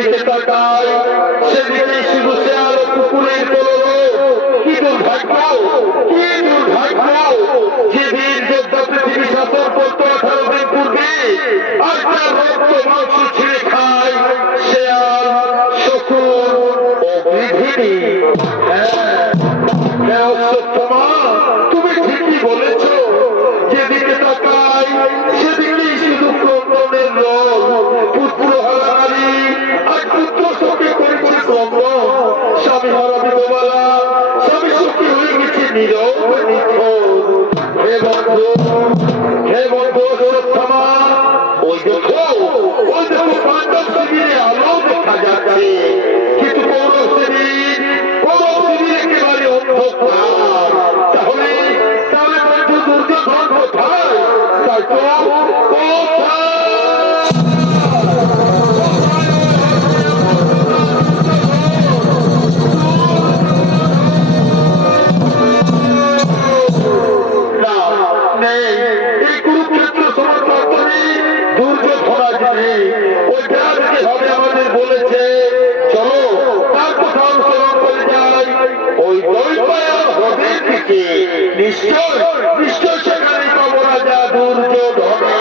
যেদিকে তাকাই সেদিকে শুধু শেয়াল ও কুকুরের কলরব। কি দুর্ভাগ্য, কি দুর্ভাগ্য! যে বীর যোদ্ধা পৃথিবী শাসন করতো 18 দিন পূর্বে, আর তার রক্ত মাংস ছিঁড়ে খায় শেয়াল, শকুন ও গৃহিণী। হ্যাঁ অশ্বত্থামা, তুমি ঠিকই বলেছ। যেদিকে তাকাই সেদিকেই শুধু ক্রন্দনের রোল। পুত্র হারা নারী আর পুত্র শোকে করেছে ক্রন্দন। স্বামী হারা বিধবারা স্বামী সুখী হয়ে গেছে নীরব নিথর। হে বন্ধু, হে বন্ধু অশ্বত্থামা, ওই দেখো পাণ্ডব শিবিরে আলো দেখা যাচ্ছে, কিন্তু কৌরব শিবির একেবারে অন্ধকার। তাহলে তাহলে বন্ধু দুর্যোধন কোথায়? তাই তো কোথায়? আমাদের বলেছে চলো তার কথা অনুসরণ করে যাই ওই দৈপায়ন হ্রদের দিকে। নিশ্চয় নিশ্চয় সেখানে পাবো রাজা দুর্যোধনে।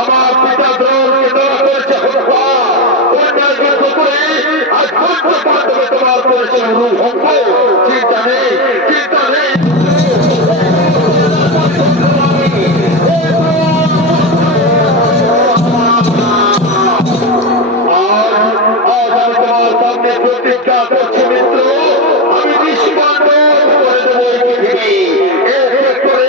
আমার পিতা দ্রোণকে ধরা করেছে হত্যা, অন্যায় যুদ্ধ করে আজ তোমার করেছে অনুভঙ্গ। চিন্তা নেই, চিন্তা নেই। আজ আমি তোমার সামনে প্রতিজ্ঞা করছি মিত্র, আমি নিষ্পাণ্ড করে দেবো এই পৃথিবী। এক করে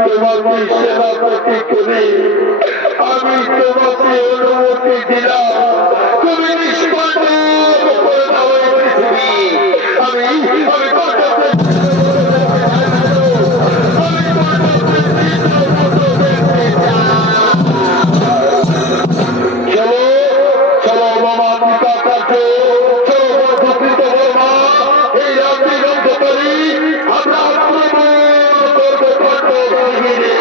তোমাকে সেনাপতি করে আমি তোমাকে অনুমতি দিলাম, তুমি নিষ্পাণ্ড করে দাও এই পৃথিবী। আমি চলো চলো মামা পিতা কার্য, চলো বন্ধুকৃত বর্মা, এই রাত্রি বন্ধ করি আমরা আক্রমণ করবো পাণ্ডব বাহিনী।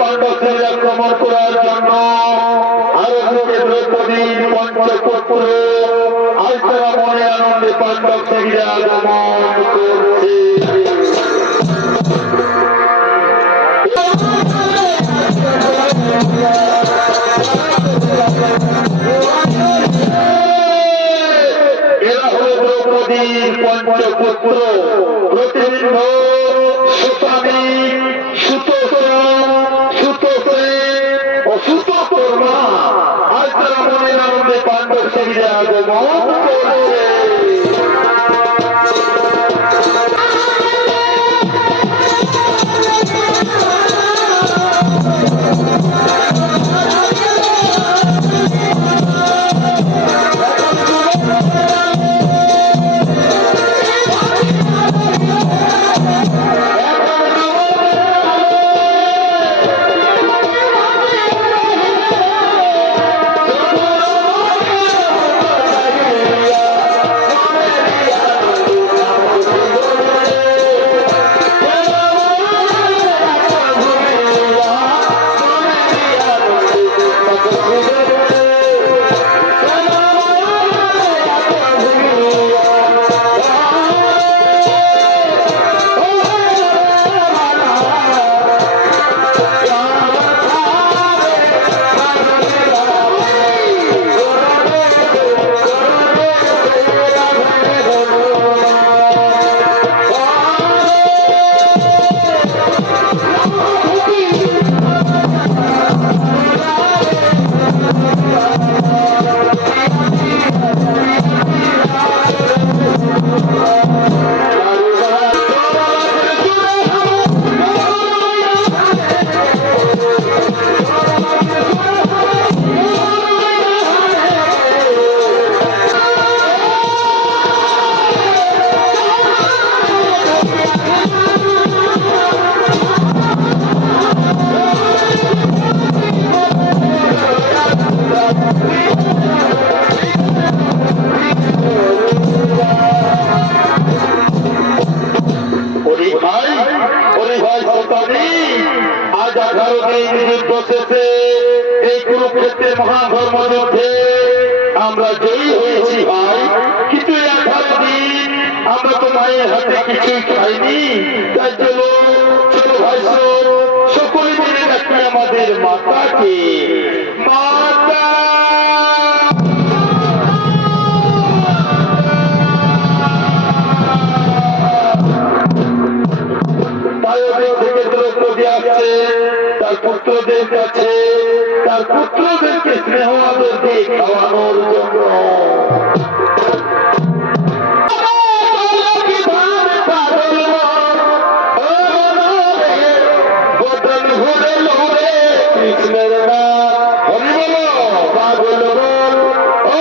পাণ্ডবদের আক্রমণ করার জন্য আরোগ্যকে দ্রৌপদীর পঞ্চপুত্র আজ তারা মনে আনন্দে পাণ্ডব থেকে আগমন করছে। এরা হল দ্রৌপদীর পঞ্চপুত্র প্রতিবিম্ব, সুতামী, সুতোর্মা। আজ তারা মনে আনন্দে পাণ্ডব শিবিরে আগমন করছে। কুরুক্ষেত্রের মহাধর্মযুদ্ধে আমরা জয়ী হয়েছি ভাই, কিন্তু 18 দিন আমরা তো মায়ের হাতে কিছুই খাইনি। তাই চলো ছোট ভাই সকলে মিলে ডাকি আমাদের মাতাকে। মাতা থেকে দ্রৌপদী আসছে তার পুত্রদের কাছে, তার পুত্রদেরকে স্নেহ আদর দিয়ে খাওয়ানোর জন্য। কৃষ্ণের পাগল বল ও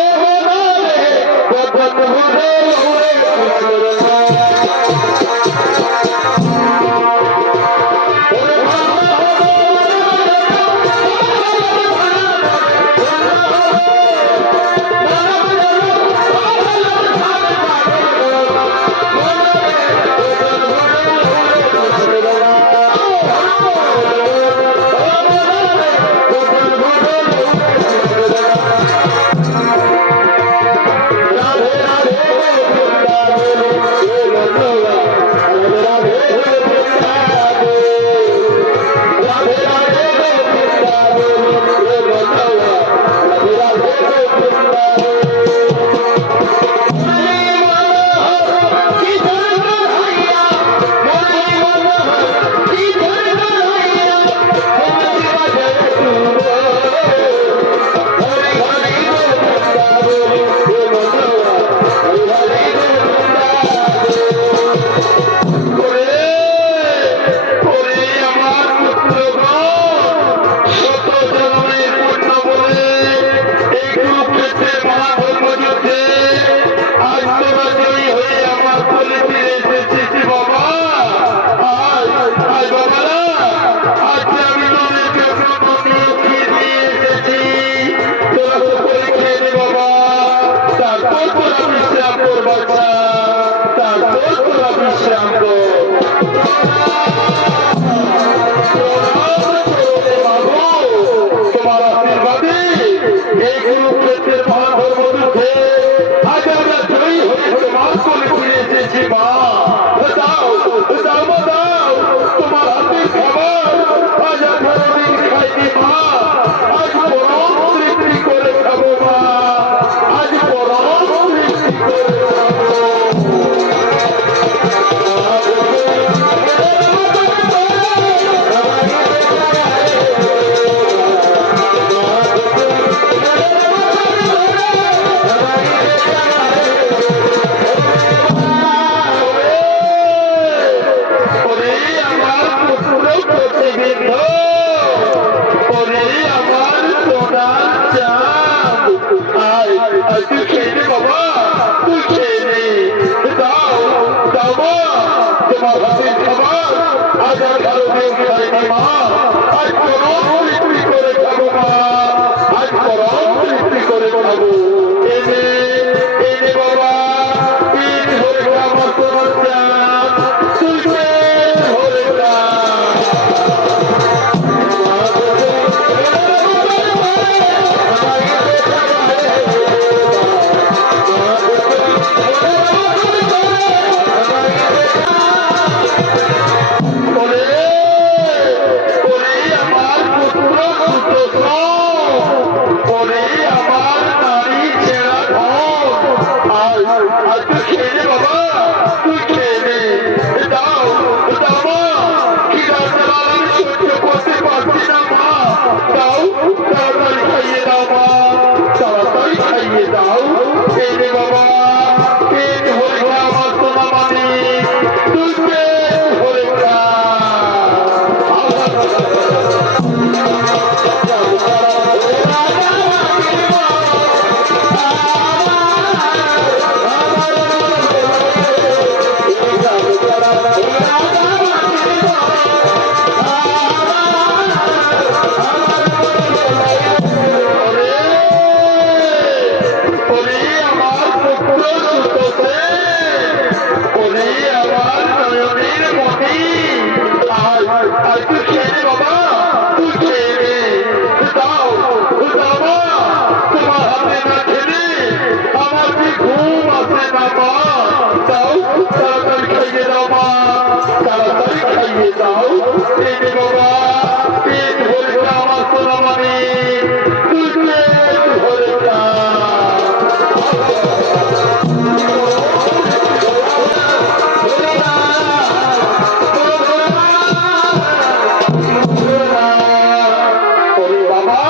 বাবা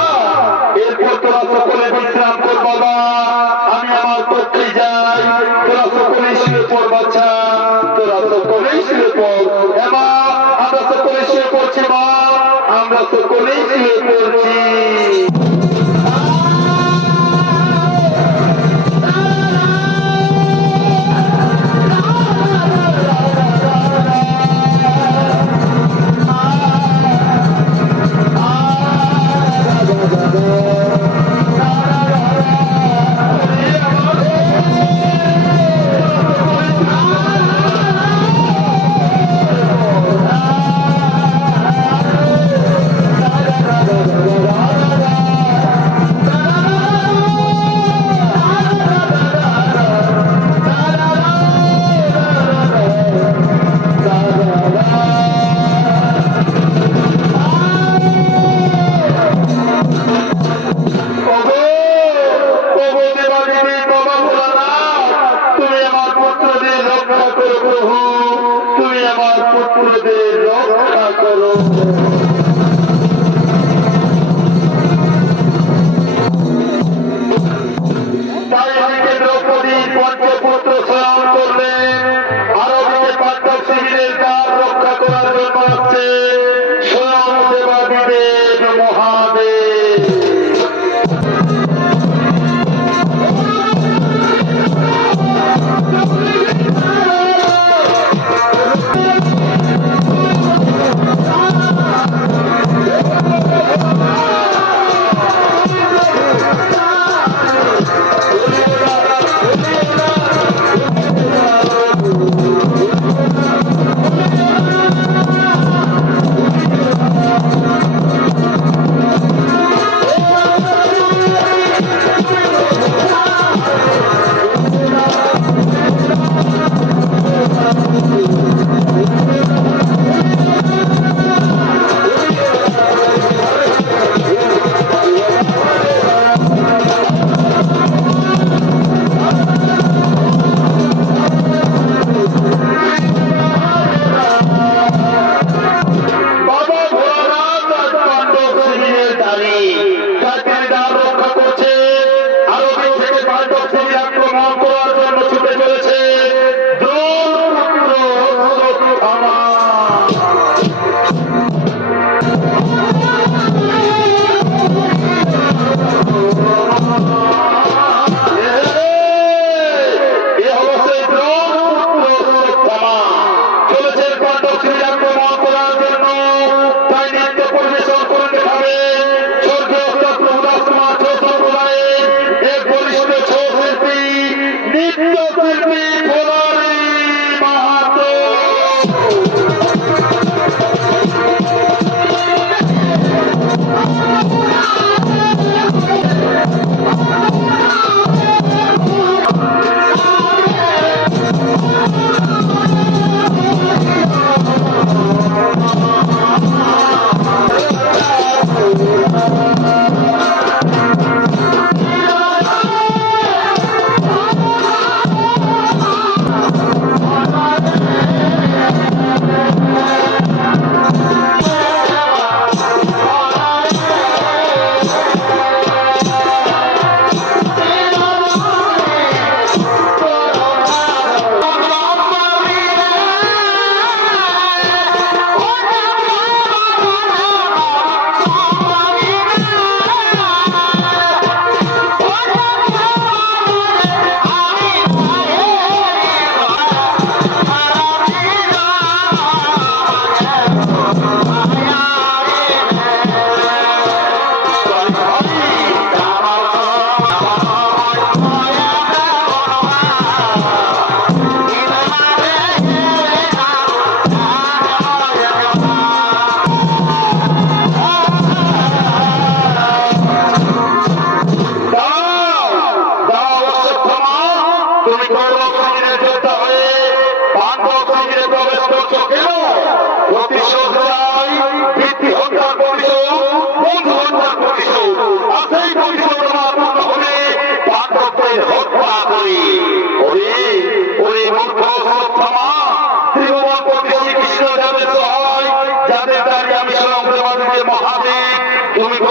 এরপর তোরা সকলে বিশ্রাম কর বাবা, আমি আমার পক্ষে যাই, তোরা সকলে শুয়ে পড় বাচ্চা, তোরা সকলেই শুয়ে পড়। হ্যাঁ মা, আমরা সকলে শুয়ে পড়ছি মা, আমরা সকলেই শুয়ে পড়ছি।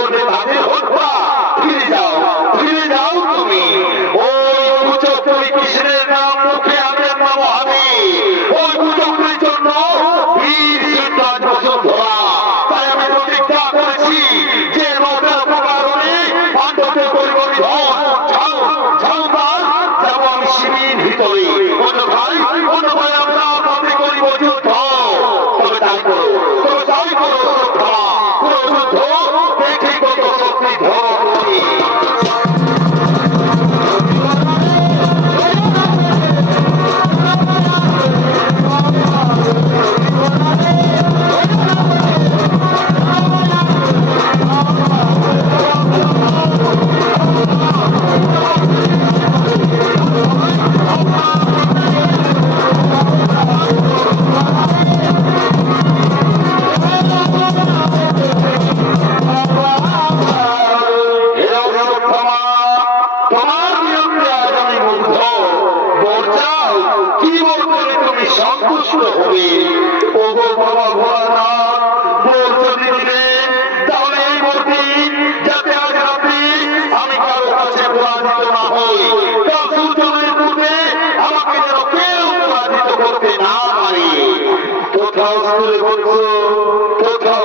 করবে তাদের হত্যা। ফিরে যাও তুমি। ওই কুচক্রী কৃষ্ণের নাম মুখে আনবেন না মহাবীর। ওই কুচক্রীর জন্য বীর সিদ্ধান্ত বসুন্ধরা। তাই আমি প্রতিজ্ঞা করেছি যে নটার কারণে পাণ্ডবদের করিব নিধন। ঝাউকার যাব আমি শিবির ভিতরে। অন্যভাবে আমরা তাতে করিব যুদ্ধ। তবে তাই করো ক্ষমা। কোনো যুদ্ধ দেখে কত শক্তি ধর করি। সন্তুষ্ট হবে। ও গো বাবা ভোলানাথ, বোর যদি দিলে তাহলে এই বোরটি যাতে আজ রাত্রি আমি কারো কাছে পরাজিত না হই। কাল সূর্যোদয়ের পূর্বে আমাকে যেন কেউ পরাজিত করতে না পারে। কোথাও স্কুলে বলছো, কোথাও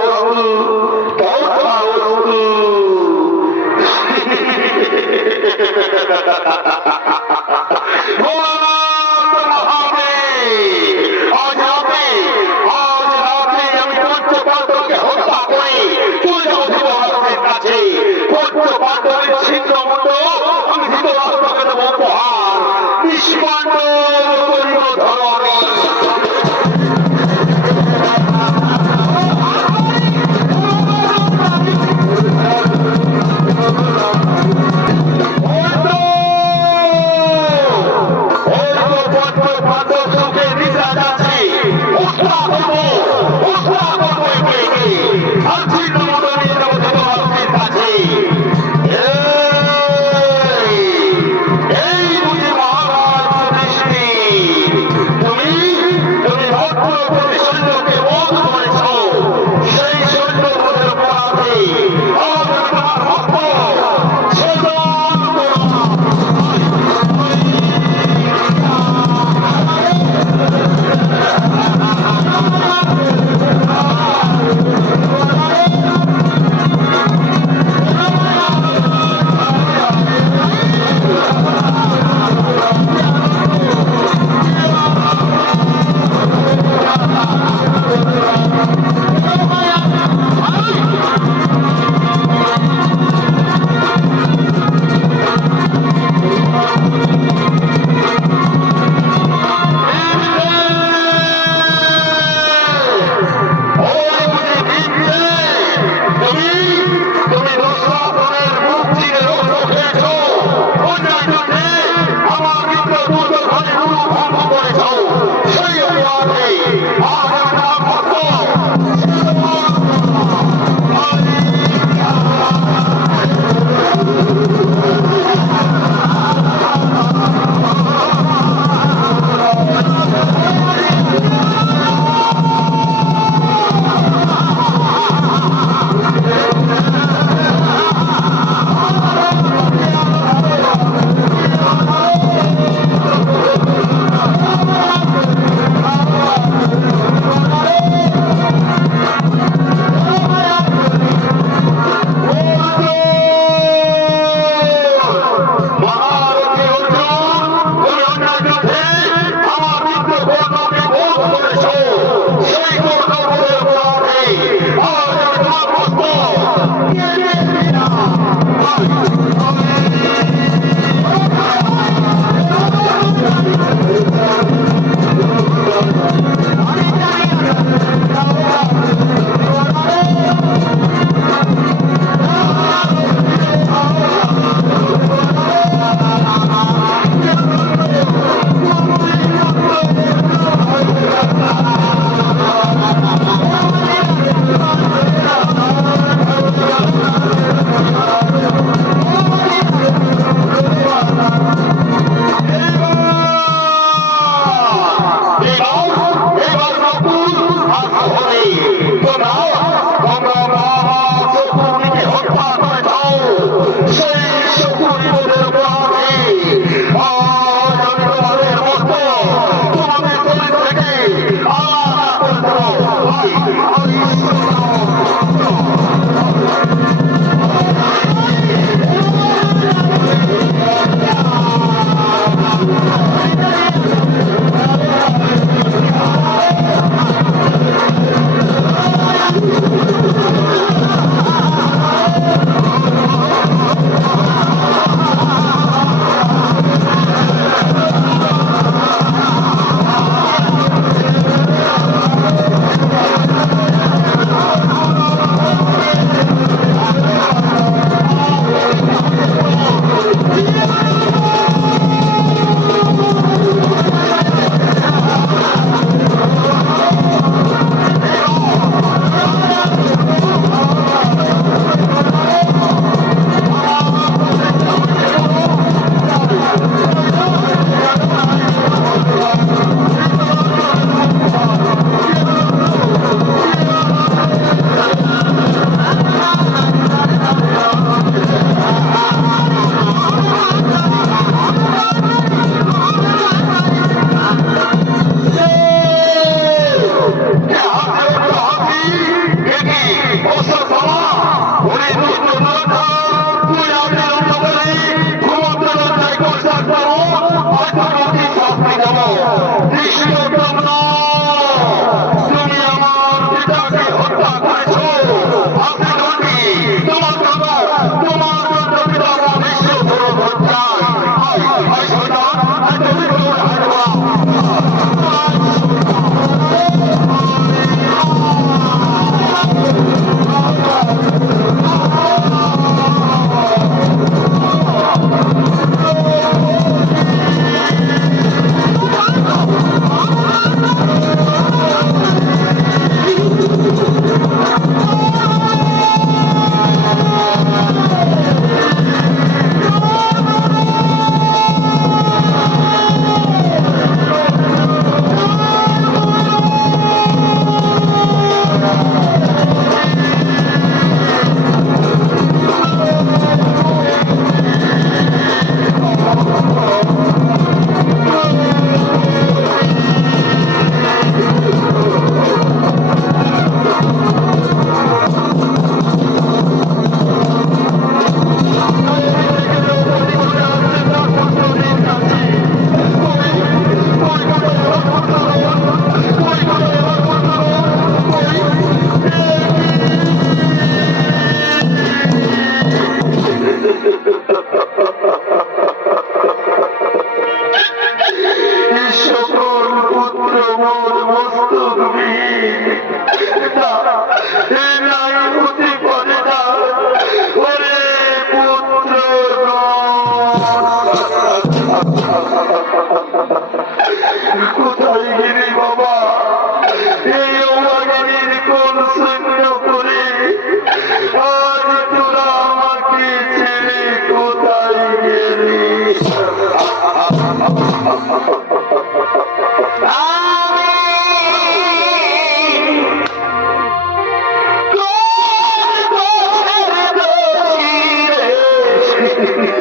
Oh,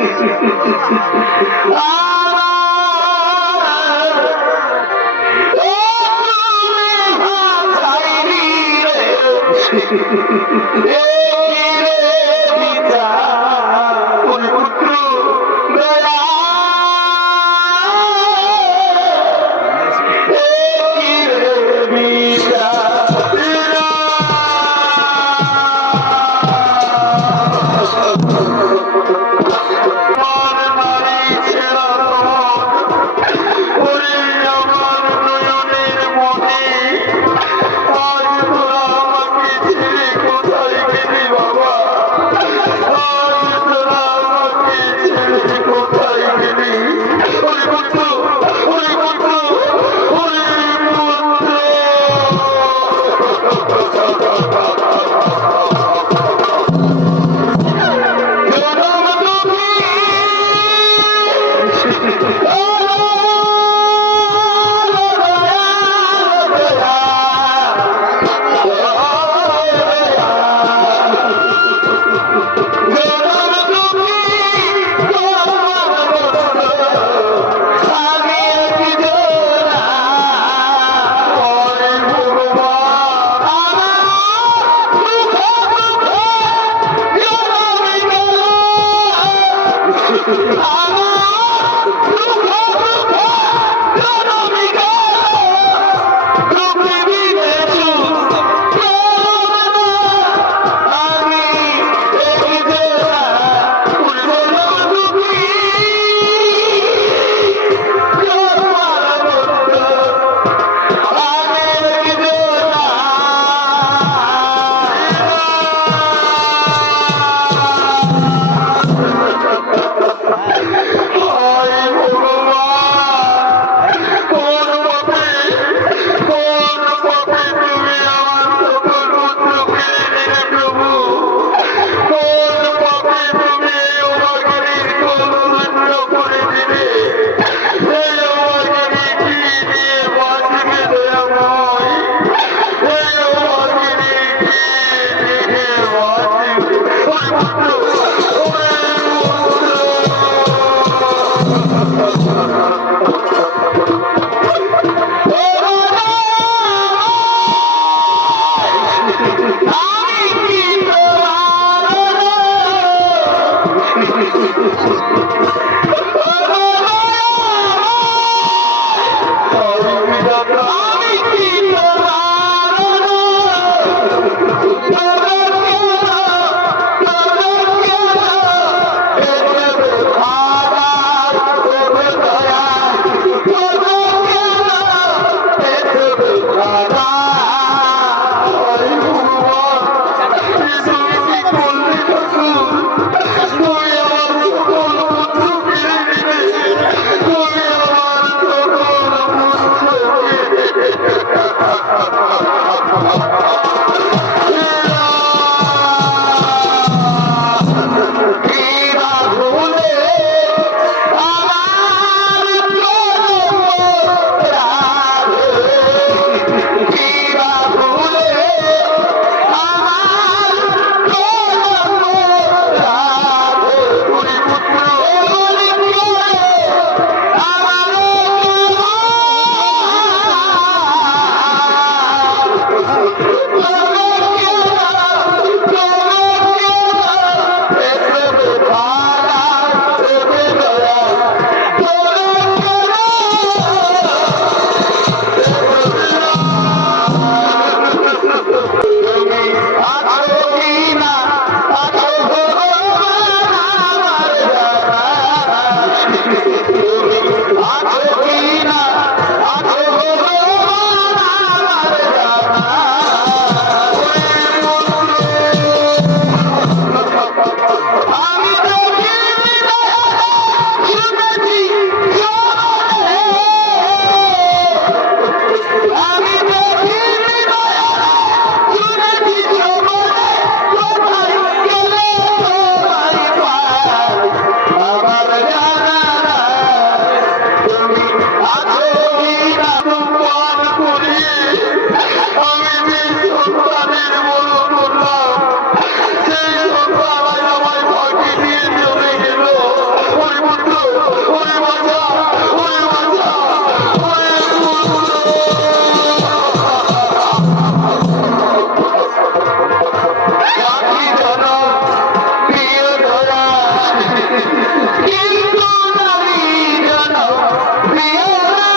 কিন্তু নারী জন প্রিয়রা,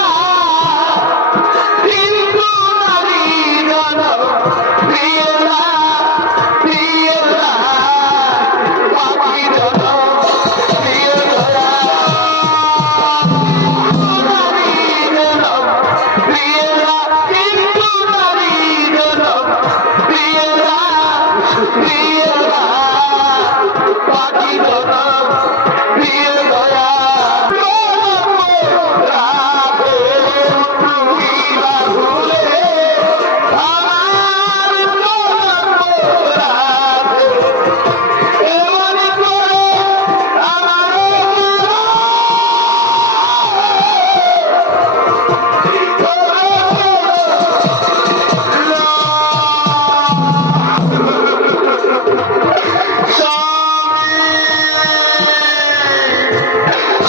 কিন্তু নারী জন প্রিয়রা, প্রিয়রা পাখি জন প্রিয়রা, নারী জন প্রিয়রা, কিন্তু নারী জন প্রিয়রা, প্রিয়রা পাখি জন প্রিয়রা।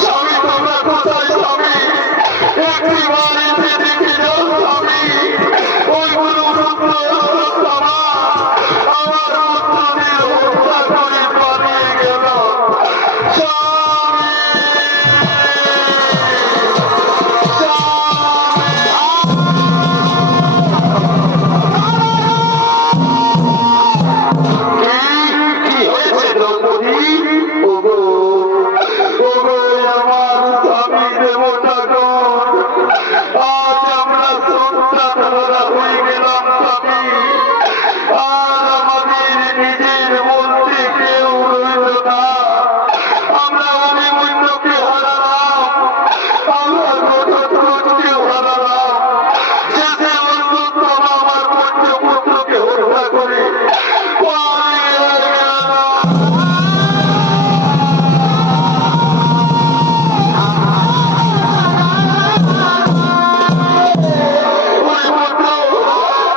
স্বামী তোমরা কোথায় স্বামী? একটিবার এসে দেখে যাও স্বামী, ওই গুরুপুত্র অশ্বত্থামা আমার পুত্রদের হত্যা করে পালিয়ে গেল। স্বামী, কি হয়েছে দ্রৌপদী? ওগো, ওগো আমার স্বামী দেবতাগণ, আজ আমরা সন্তানহারা হয়ে গেলাম স্বামী। আর আমাদের নিজের বলতে কেউ রইল না। আমরা অভিমন্যুকে হারালাম, আমরা ঘটোৎকচকে হারালাম, শেষে অশ্বত্থামা আমার পঞ্চপুত্রকে হত্যা করে পালিয়ে গেল। ওই পুত্র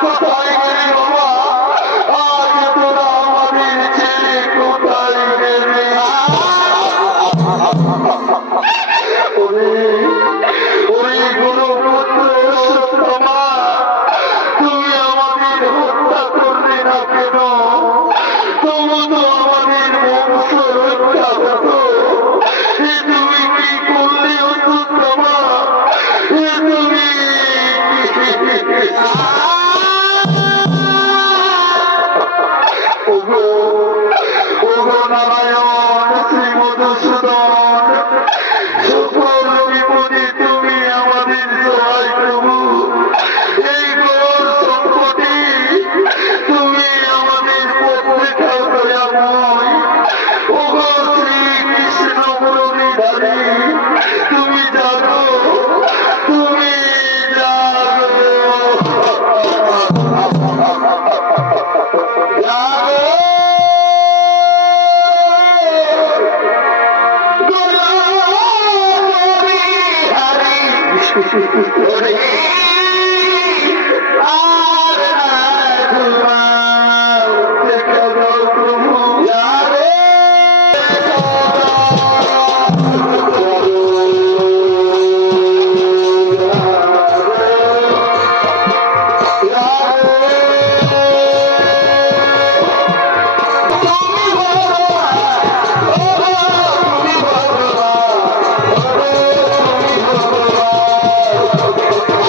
কোথায় গেলি বাবা? আজ তোরা আমাদের ছেড়ে কোথায় গেলি? ওই গুরুপুত্র অশ্বত্থামা, তুমি আমাদের হত্যা করলে না কেন? তবু তো আমাদের বংশ রক্ষা হতো। এ তুমি কি করলে অশ্বত্থামা? এ তুমি ওগো, ওগো নারায়ণ শ্রী মধুসূদন, সকল বিপদে তুমি আমাদের সহায় প্রভু। এই ঘোর সংকটে তুমি আমাদের পথ দেখাও দয়াময়। ওগো শ্রীকৃষ্ণ মুরলীধারী, তুমি জাগো, তুমি জাগো, জাগো।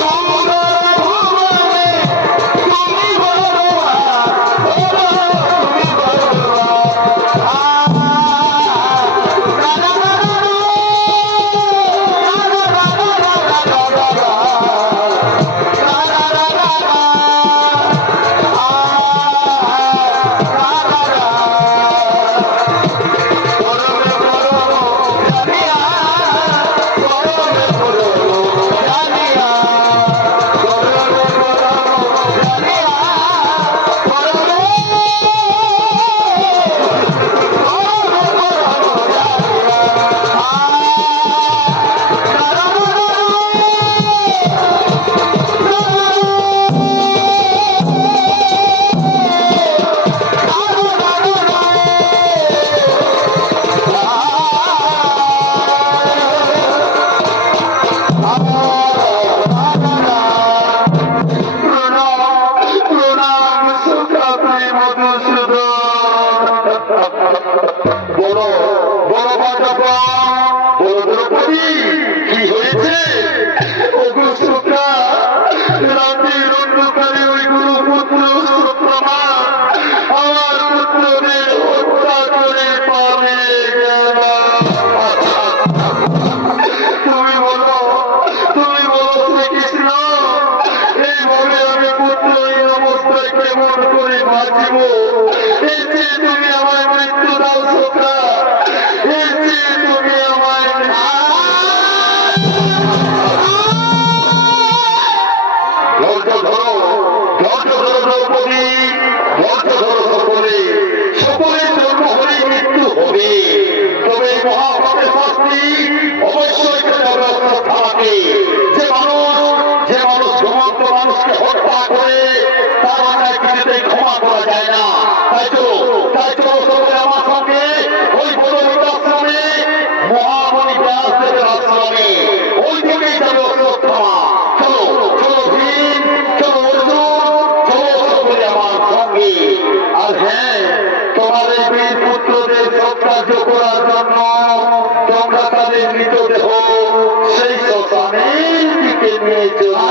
Oh বড় বাজাপা বড় দ্রৌপদী কি হয়েছে? ওগো সুতা, রাতের অন্ধকারে ওই গুরুপুত্র সুপ্রমা আমার পুত্রদের হত্যা করে পালিয়ে গেল। তুমি বলো শ্রীকৃষ্ণ, এইভাবে আমি পুত্রহীন অবস্থায় কেমন করে বাঁচিব? এই যে তুমি আমার মৃত্যু দাও সুতা, এই যে তুমি আমার ধৈর্য ধরো দ্রৌপদী, ধৈর্য ধরো সকলের জন্ম হলেই মৃত্যু হবে, তবে মহাপাপের শাস্তি অবশ্যই থাকে। যে মানুষ ঘুমন্ত মানুষকে হত্যা করে তার অন্যায় কিছুতেই ক্ষমা করা যায় না। তাই চলো সকলে আমার সঙ্গে ওই বড় আশ্রমে, মহামণি ব্যাসদেবের আশ্রমে, ওই দিকেই যাবে অশ্বত্থামা। চলো ভীম, চলো অর্জুন, চলো সকলে আমার সঙ্গে। আর হ্যাঁ, তোমার এই বীর পুত্রদের সৎকার্য করার জন্য তোমরা তাদের মৃতদেহ সেই শ্মশানের দিকে নিয়ে চলো।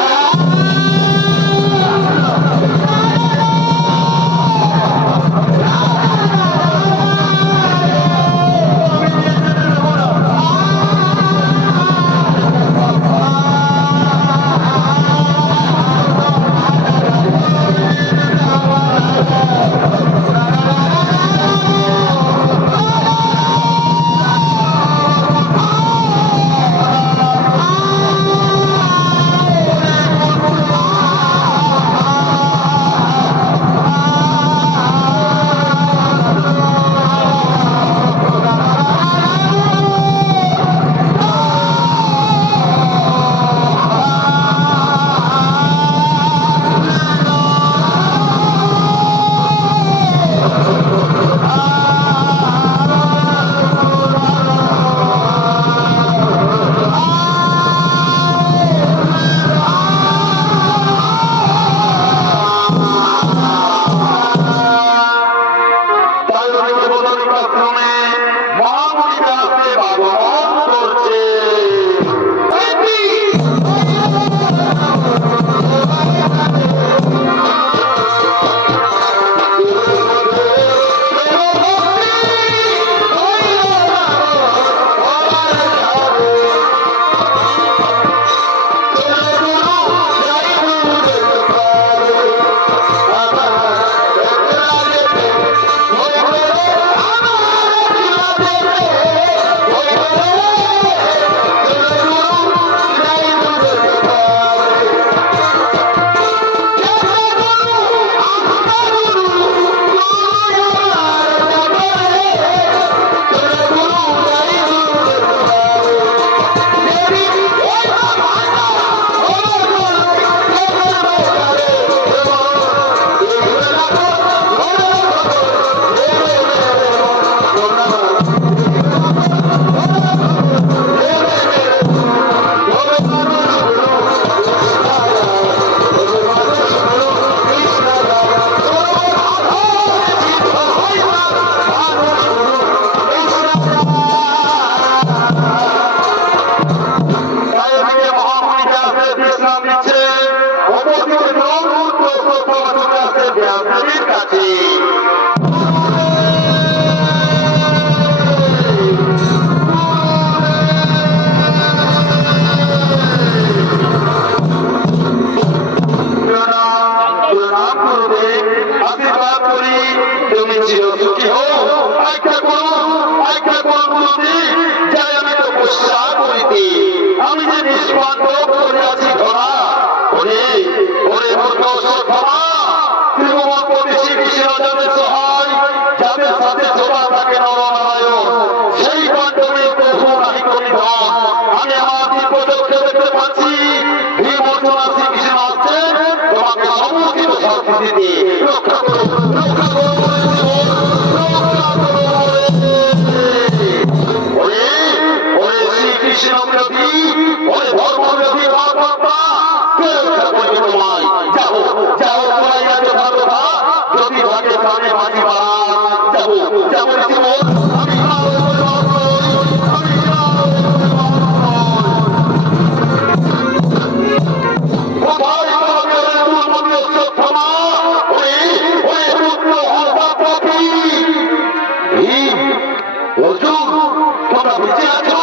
তোমরা বেঁচে আছো,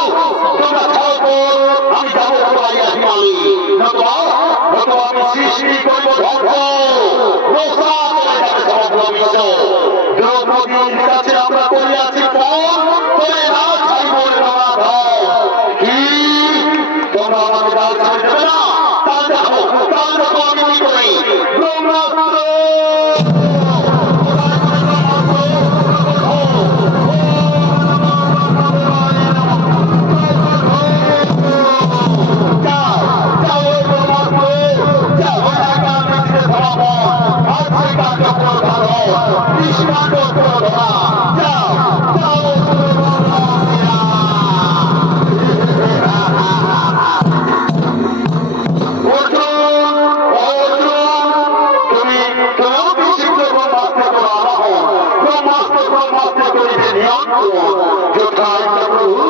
তোমরা ছাড়ো তো আমি যাবো পাইয়া হিমালয়, নতুবা আমি সৃষ্টি করবো ধ্বংস, রোষা চলে যাবে সমগ্র বিশ্ব। দ্রৌপদীর কাছে আমরা করিয়াছি পণ, তবে না ছাড়িব না ধন। কি তোমরা আমাকে ডাল ছাড়ি দেবে না? তাহলে দেখো আমি কি করি। ব্রহ্মাস্ত্র প্রভু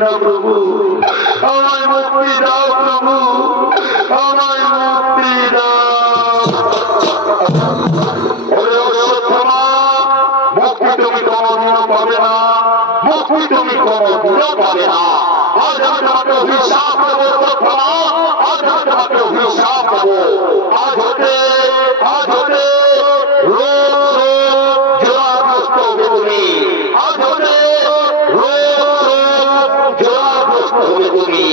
না প্রভু, আমায় মুক্তি দাও প্রভু, আমায় মুক্তি দাও। ওরে অশ্বত্থামা, মুক্তি তুমি কোনদিনও পাবে না, মুক্তি তুমি কোনদিনও পাবে না। আজ আমি তোমাকে অভিশাপ দেবো অশ্বত্থামা, আজ আমি তোমাকে অভিশাপ দেবো। আজ হতে রোজ জোড়াগ্রস্ত হবে তুমি, আজ হতে রোজ জোড়াগ্রস্ত হবে তুমি।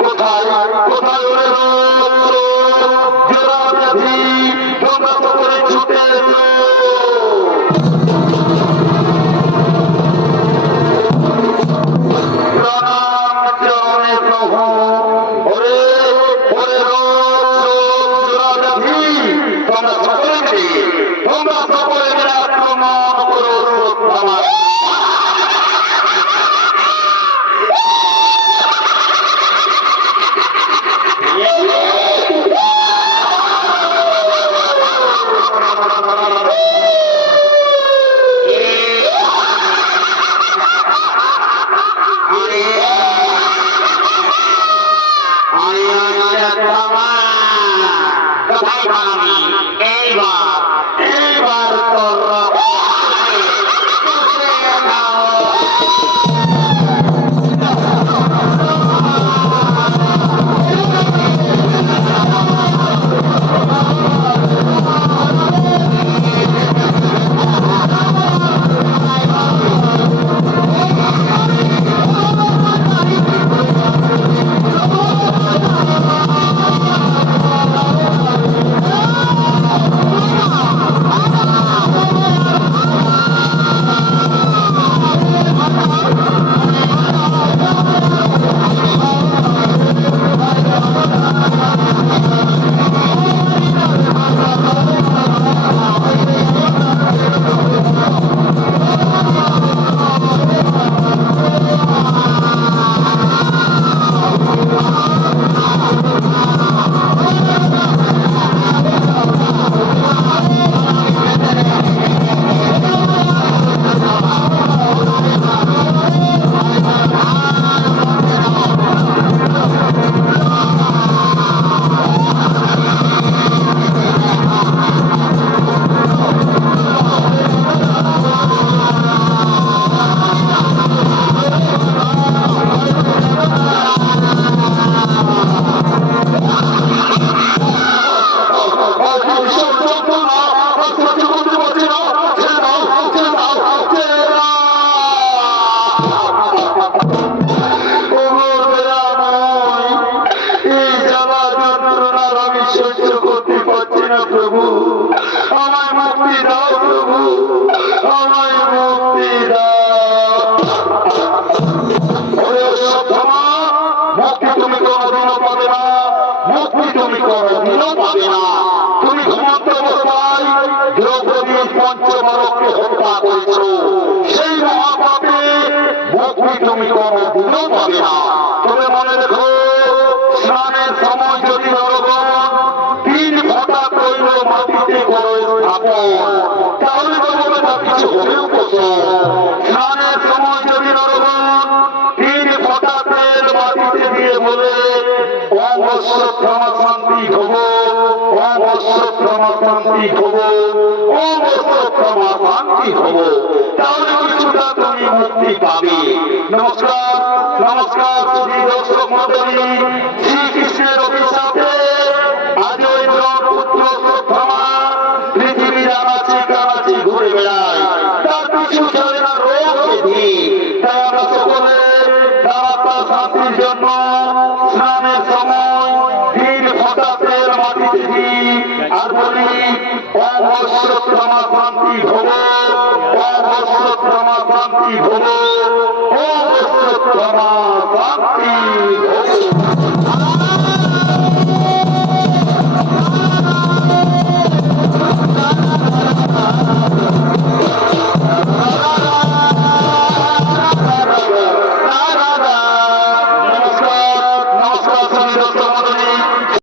কোথায় কোথায় ওরে রোজ জোড়া ব্যাধি তোমরা তো করে ছুটে এলো। প্রণাম চরণে প্রভু। ওরে ওরে রোজ জোড়া ব্যাধি তোমরা সকলে মিলে আক্রমণ করো আমার। এইবার তোর প্রভু, আমায় মুক্তি দাও প্রভু, আমায় মুক্তি দাও। ওরে অশ্বত্থামা, মুক্তি তুমি কোনদিনও পাবে না, মুক্তি তুমি কোনদিনও পাবে না। তুমি ঘুমন্ত অবস্থায় দ্রৌপদীর পঞ্চবালককে হত্যা করেছ, সেই মহাপাপে মুক্তি তুমি কোনদিনও পাবে না। তবে মনে রেখো, স্নানের সময় যদি নরগণ 3 ফোঁটা তৈল মাটিতে করো স্থাপন, তাহলে বলবে তা কিছু হলেও পোষণ। স্নানের সময় যদি নরগণ 3 ফোঁটা তেল মাটিতে দিয়ে বলে ওম অশ্বত্থামা শান্তি ভব, ওম অশ্বত্থামা শান্তি ভব, ওম অশ্বত্থামা শান্তি ভব, তাহলে কিছুটা তুমি মুক্তি পাবে। নমস্কার নমস্কার সুধী দর্শক মণ্ডলী, শ্রীকৃষ্ণের অভিশাপে আজ ওই পুত্র অশ্বত্থামা পৃথিবীর আনাচে কানাচে ঘুরে বেড়ায়, তার পিছু ছাড়ে না রোগ ব্যাধি। তাই আমরা সকলে তার আত্মার শান্তির জন্য স্নানের সময় 3 ফোঁটা তেল মাটিতে দিই আর বলি ওম অশ্বত্থামা শান্তি ভব, ওম অশ্বত্থামা শান্তি ভব, ওম অশ্বত্থামা শান্তি ভব।